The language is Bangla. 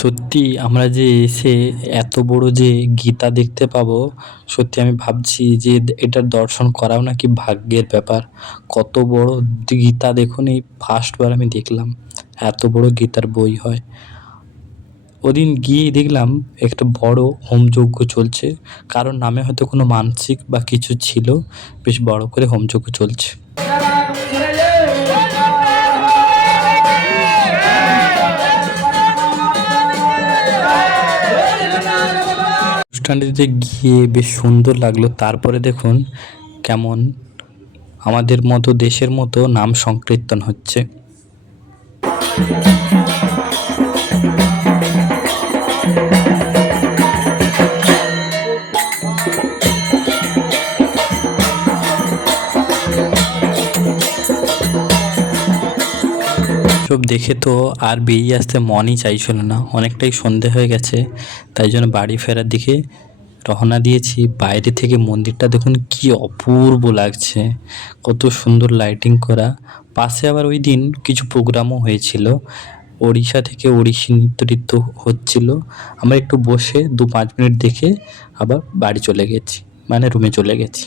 সত্যি আমরা যে এসে এত বড় যে গীতা দেখতে পাবো, সত্যি আমি ভাবছি যে এটার দর্শন করাও নাকি ভাগ্যের ব্যাপার। কত বড় গীতা দেখুন, এই ফার্স্ট বার আমি দেখলাম এত বড় গীতার বই হয়। ওদিন গিয়ে দেখলাম একটা বড় হোমযজ্ঞ চলছে, কারোর নামে হয়তো কোনো মানসিক বা কিছু ছিল, বেশ বড় করে হোমযজ্ঞ চলছে। অনুষ্ঠানটিতে গিয়ে বেশ সুন্দর লাগলো। তারপরে দেখুন কেমন আমাদের মতো দেশের মতো নাম সংকীর্তন হচ্ছে। সব দেখে তো আর বেরিয়ে আসতে মনই চাইছিল না, অনেকটাই সন্ধে হয়ে গেছে, তাই জন্য বাড়ি ফেরার দিকে রওনা দিয়েছি। বাইরে থেকে মন্দিরটা দেখুন কি অপূর্ব লাগছে, কত সুন্দর লাইটিং করা। পাশে আবার ওই দিন কিছু প্রোগ্রামও হয়েছিল, ওড়িশা থেকে ওড়িশি নৃত্য টিত্য হচ্ছিল। আমরা একটু বসে 2-5 মিনিট দেখে আবার বাড়ি চলে গেছি, মানে রুমে চলে গেছি।